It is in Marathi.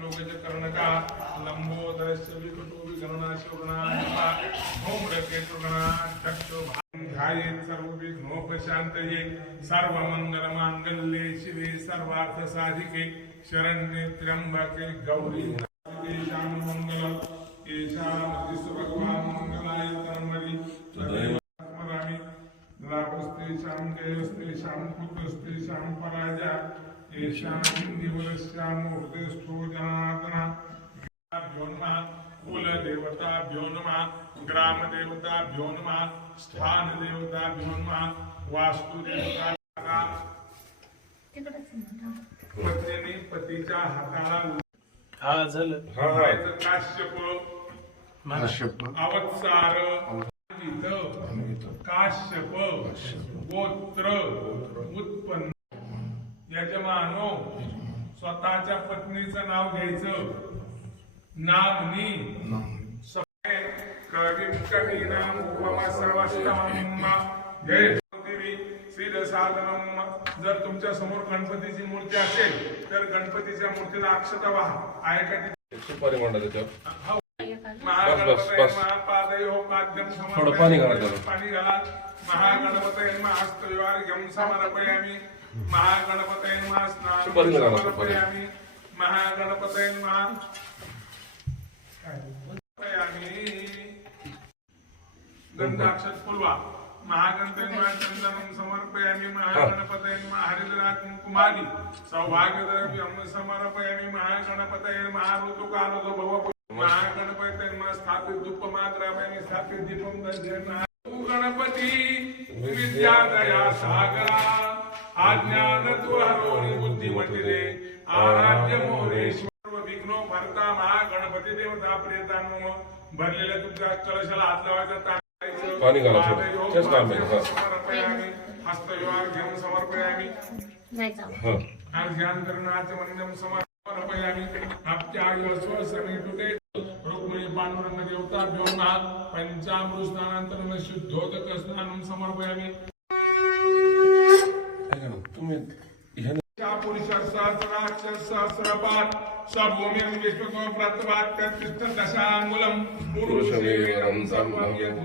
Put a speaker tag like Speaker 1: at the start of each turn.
Speaker 1: लोकच कर्णका लंबोदरस्य विकटो विगणनाशोगणा धूम्रकेतुगणा चक्षो ध्यायेत् सर्वविघ्नोपशान्तये सर्वमङ्गलमाङ्गल्ये शिवे सर्वार्थसाधिके शरण्ये त्र्यम्बके गौरी तेषां मङ्गलं येषामधिस्तु भगवान् मङ्गलाय तन्मयि तदेव लाभस्तेषां जयस्तेषां पुत्रस्तेषां पराजय येषां दिवलस्यां हृदयस्थो जनार्दन भ्यो नमः कुलदेवताभ्यो नमः ग्रामदेवताभ्यो नमः स्थानदेवताभ्यो नमः वास्तुदेवता पत्नीने पतीच्या हाताला
Speaker 2: हा झालं.
Speaker 1: काश्यप.
Speaker 3: काश्यप.
Speaker 1: अवत्सार. काश्यप. गोत्र उत्पन्न. यजमानो स्वतःच्या पत्नीचं नाव घ्यायचं. नामनी कवीं कवीनाम् उपमा सर्वस्तमम् जय साधनम जर तुमच्यासमोर गणपतीची मूर्ती असेल तर गणपतीच्या मूर्तीला अक्षता वाहा. आहे का तिथे?
Speaker 4: सुपारी मांडा त्याच्यावर
Speaker 1: महागणपतये. महापादयो पाद्यं
Speaker 4: थोडं पाणी घाला. त्याला.
Speaker 1: पाणी घाला महागणपतये नमः हस्तयोर्घ्यं समर्पयामि महागणपतये नमः स्नानं
Speaker 4: सुपारी घाला, सुपारी.
Speaker 1: समर्पयामि महागणपतये नमः समर्पयामि गंधाक्षत फुलवा महागणपती नमः चंदनं समर्पयामि महागणपतये नमः हरिद्रात्म कुमारी सौभाग्यद्रव्यं समर्पयामि महागणपतये भव गणपती विद्या दया सागरा. आज्ञान तू हरोणी बुद्धिमतिरे आराध्य मोरेश्वर विघ्नो भरता महागणपती देवता प्रेतांनो भरलेल्या तुमच्या कलशाला हात लावायचा.
Speaker 4: पाणी घाला थोडं.
Speaker 1: पादयोः
Speaker 4: तेच काम आहे, हा.
Speaker 1: समर्पयामि
Speaker 4: हा.
Speaker 1: अर्घ्यान्तरणाच मन्यं समर्पयामि अप्त्याय स्वसमितुते रुक्मिणी पांडुरंग देवताभ्यो नमः पंचामृत स्नानांतरण शुद्धोदक स्नानं समर्पयामि
Speaker 4: ऐका ना तुम्ही ह्याने
Speaker 1: त्या पुरुष सहस्राक्ष सहस्रपात सभूमिं विश्वको प्रतवात भव्यम्